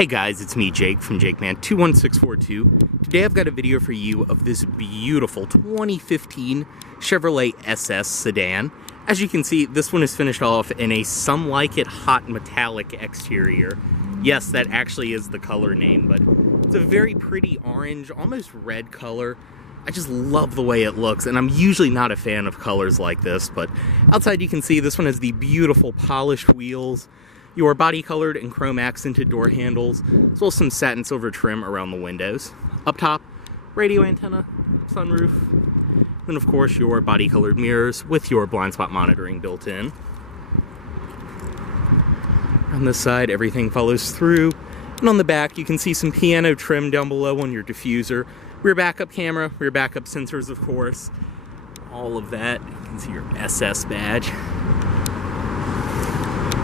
Hey guys, it's me Jake from JakeMan21642. Today I've got a video for you of this beautiful 2015 Chevrolet SS sedan. As you can see, this one is finished off in a Some Like It hot metallic exterior. Yes, that actually is the color name, but it's a very pretty orange, almost red color. I just love the way it looks, and I'm usually not a fan of colors like this, but outside you can see this one has the beautiful polished wheels, your body colored and chrome accented door handles, as well as some satin silver trim around the windows. Up top, radio antenna, sunroof, and of course your body colored mirrors with your blind spot monitoring built in. On this side, everything follows through, and on the back you can see some piano trim down below on your diffuser. Rear backup camera, rear backup sensors, of course. All of that. You can see your SS badge.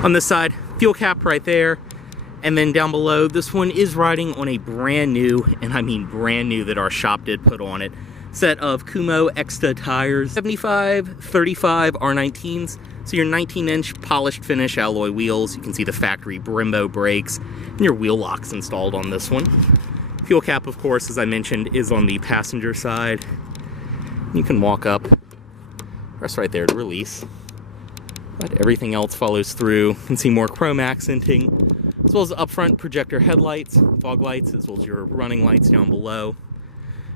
On this side, fuel cap right there. And then down below, this one is riding on a brand new, and I mean brand new that our shop did put on it, set of Kumho Exta tires. 75, 35 R19s. So your 19-inch polished finish alloy wheels. You can see the factory Brembo brakes, and your wheel locks installed on this one. Fuel cap, of course, as I mentioned, is on the passenger side. You can walk up, press right there to release. But everything else follows through. You can see more chrome accenting, as well as up front projector headlights, fog lights, as well as your running lights down below.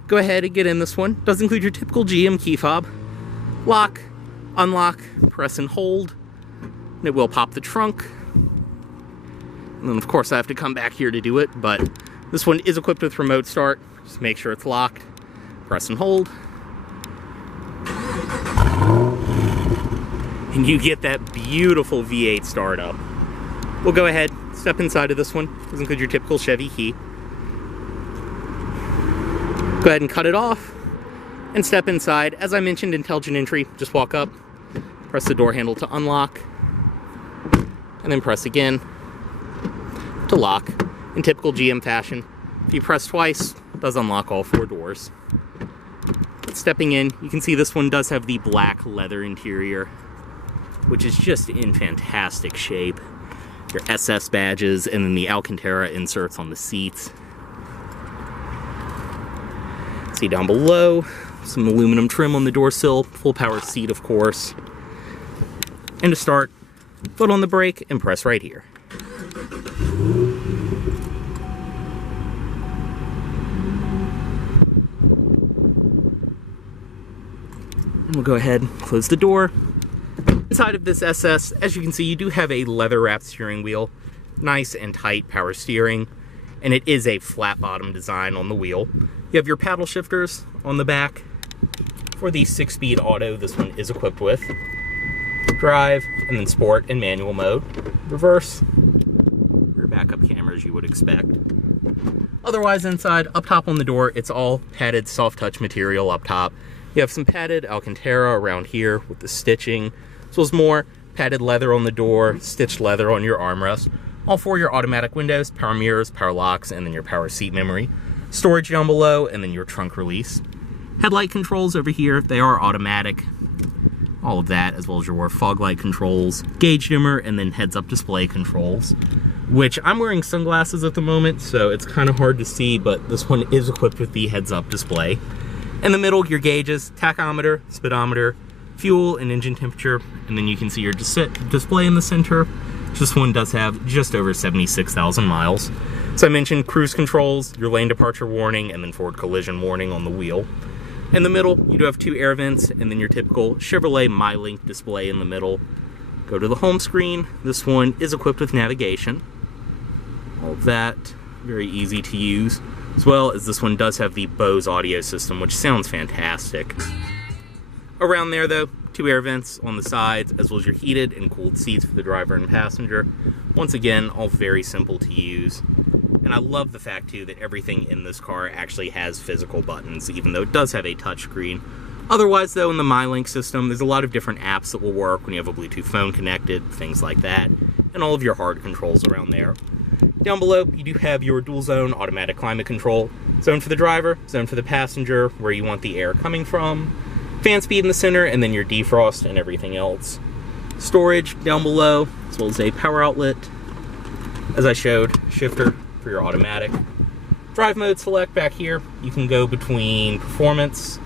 Go ahead and get in this one. Does include your typical GM key fob. Lock, unlock, press and hold. And it will pop the trunk. And then, of course, I have to come back here to do it, but this one is equipped with remote start. Just make sure it's locked. Press and hold. And you get that beautiful V8 startup. We'll go ahead, step inside of this one. Does include your typical Chevy key. Go ahead and cut it off and step inside. As I mentioned, intelligent entry. Just walk up, press the door handle to unlock, and then press again to lock. In typical GM fashion, if you press twice, it does unlock all four doors. Stepping in, you can see this one does have the black leather interior, which is just in fantastic shape. Your SS badges, and then the Alcantara inserts on the seats. See down below, some aluminum trim on the door sill, full power seat, of course. And to start, foot on the brake and press right here. And we'll go ahead and close the door. Inside of this SS, as you can see, you do have a leather-wrapped steering wheel. Nice and tight power steering. And it is a flat bottom design on the wheel. You have your paddle shifters on the back. For the 6-speed auto, this one is equipped with drive, and then sport and manual mode. Reverse, rear backup cameras you would expect. Otherwise inside, up top on the door, it's all padded soft touch material up top. You have some padded Alcantara around here with the stitching, as well as more padded leather on the door, stitched leather on your armrest. All for your automatic windows, power mirrors, power locks, and then your power seat memory. Storage down below, and then your trunk release. Headlight controls over here, they are automatic. All of that, as well as your fog light controls, gauge dimmer, and then heads-up display controls. Which, I'm wearing sunglasses at the moment, so it's kind of hard to see, but this one is equipped with the heads-up display. In the middle, your gauges, tachometer, speedometer, fuel, and engine temperature, and then you can see your display in the center. This one does have just over 76,000 miles. So I mentioned cruise controls, your lane departure warning, and then forward collision warning on the wheel. In the middle, you do have 2 air vents, and then your typical Chevrolet MyLink display in the middle. Go to the home screen. This one is equipped with navigation. All of that, very easy to use. As well as this one does have the Bose audio system, which sounds fantastic. Around there though, 2 air vents on the sides, as well as your heated and cooled seats for the driver and passenger. Once again, all very simple to use. And I love the fact too that everything in this car actually has physical buttons, even though it does have a touchscreen. Otherwise though, in the MyLink system, there's a lot of different apps that will work when you have a Bluetooth phone connected, things like that, and all of your hard controls around there. Down below, you do have your dual zone automatic climate control. Zone for the driver, zone for the passenger, where you want the air coming from. Fan speed in the center, and then your defrost and everything else. Storage down below, as well as a power outlet. As I showed, shifter, for your automatic. Drive mode select back here. You can go between performance,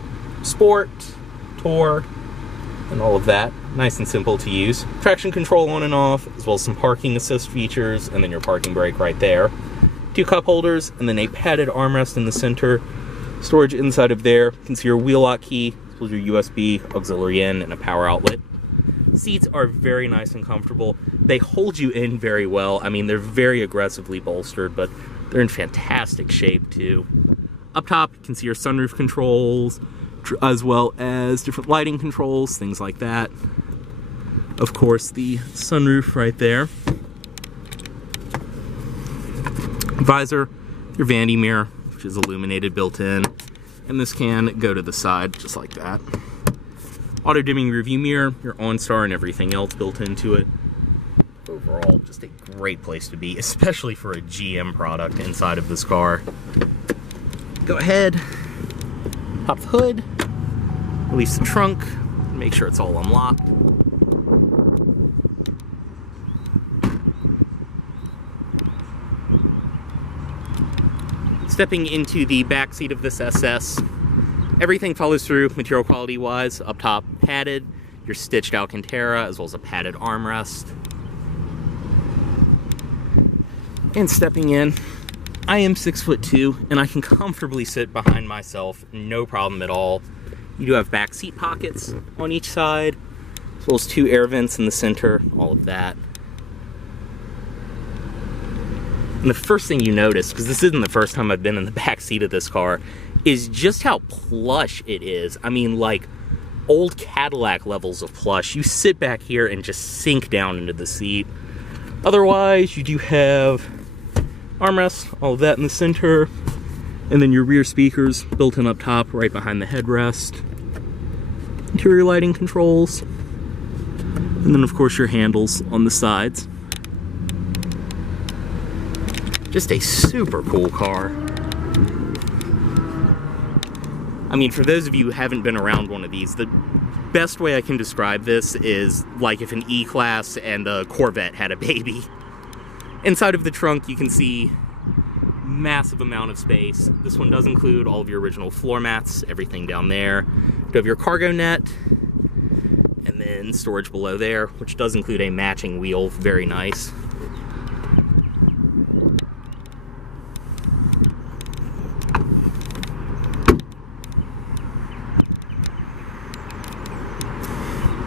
sport, tour, and all of that. Nice and simple to use. Traction control on and off, as well as some parking assist features, and then your parking brake right there. 2 cup holders, and then a padded armrest in the center. Storage inside of there. You can see your wheel lock key, as well as your USB, auxiliary in, and a power outlet. Seats are very nice and comfortable. They hold you in very well. I mean, they're very aggressively bolstered, but they're in fantastic shape too. Up top, you can see your sunroof controls, as well as different lighting controls, things like that. Of course, the sunroof right there. Visor, your vanity mirror, which is illuminated built in, and this can go to the side just like that. Auto dimming rearview mirror, your OnStar and everything else built into it. Overall, just a great place to be, especially for a GM product inside of this car. Go ahead, pop the hood, release the trunk, make sure it's all unlocked. Stepping into the back seat of this SS, everything follows through material quality wise. Up top, padded, your stitched Alcantara, as well as a padded armrest. And stepping in, I am 6'2", and I can comfortably sit behind myself, no problem at all. You do have back seat pockets on each side, as well as 2 air vents in the center, all of that. And the first thing you notice, because this isn't the first time I've been in the back seat of this car, is just how plush it is. I mean, like old Cadillac levels of plush. You sit back here and just sink down into the seat. Otherwise, you do have armrests, all of that in the center, and then your rear speakers built in up top right behind the headrest. Interior lighting controls, and then of course your handles on the sides. Just a super cool car. I mean, for those of you who haven't been around one of these, the best way I can describe this is like if an E-Class and a Corvette had a baby. Inside of the trunk, you can see massive amount of space. This one does include all of your original floor mats, everything down there. You have your cargo net, and then storage below there, which does include a matching wheel, very nice.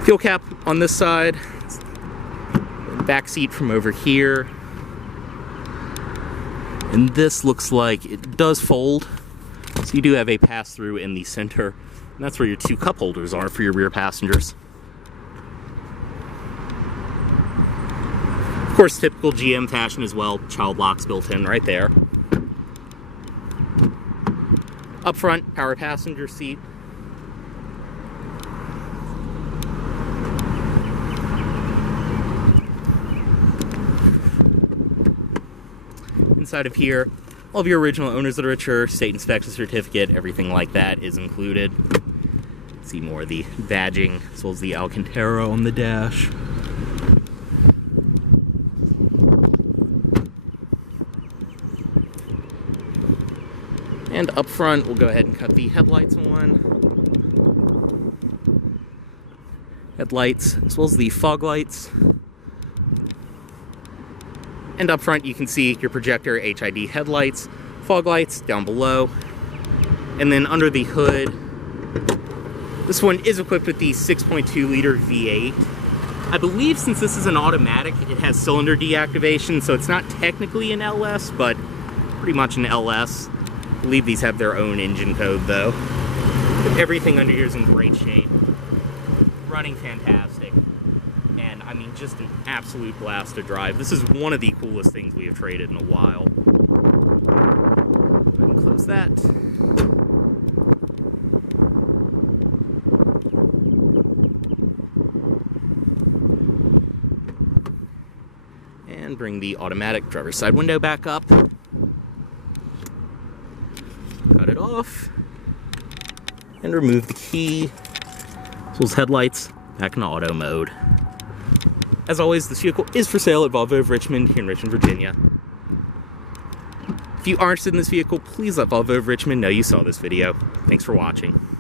Fuel cap on this side, back seat from over here. And this looks like it does fold, so you do have a pass-through in the center, and that's where your 2 cup holders are for your rear passengers. Of course, typical GM fashion as well, child locks built in right there. Up front, power passenger seat. Inside of here, all of your original owner's literature, state inspection certificate, everything like that is included. See more of the badging, as well as the Alcantara on the dash. And up front, we'll go ahead and cut the headlights on. Headlights, as well as the fog lights. And up front, you can see your projector HID headlights, fog lights down below. And then under the hood, this one is equipped with the 6.2 liter V8. I believe since this is an automatic, it has cylinder deactivation, so it's not technically an LS, but pretty much an LS. I believe these have their own engine code though. But everything under here is in great shape. Running fantastic. And I mean, just an absolute blast to drive. This is one of the coolest things we have traded in a while. Go ahead and close that. And bring the automatic driver's side window back up. Cut it off. And remove the key. As well as headlights back in auto mode. As always, this vehicle is for sale at Volvo of Richmond here in Richmond, Virginia. If you are interested in this vehicle, please let Volvo of Richmond know you saw this video. Thanks for watching.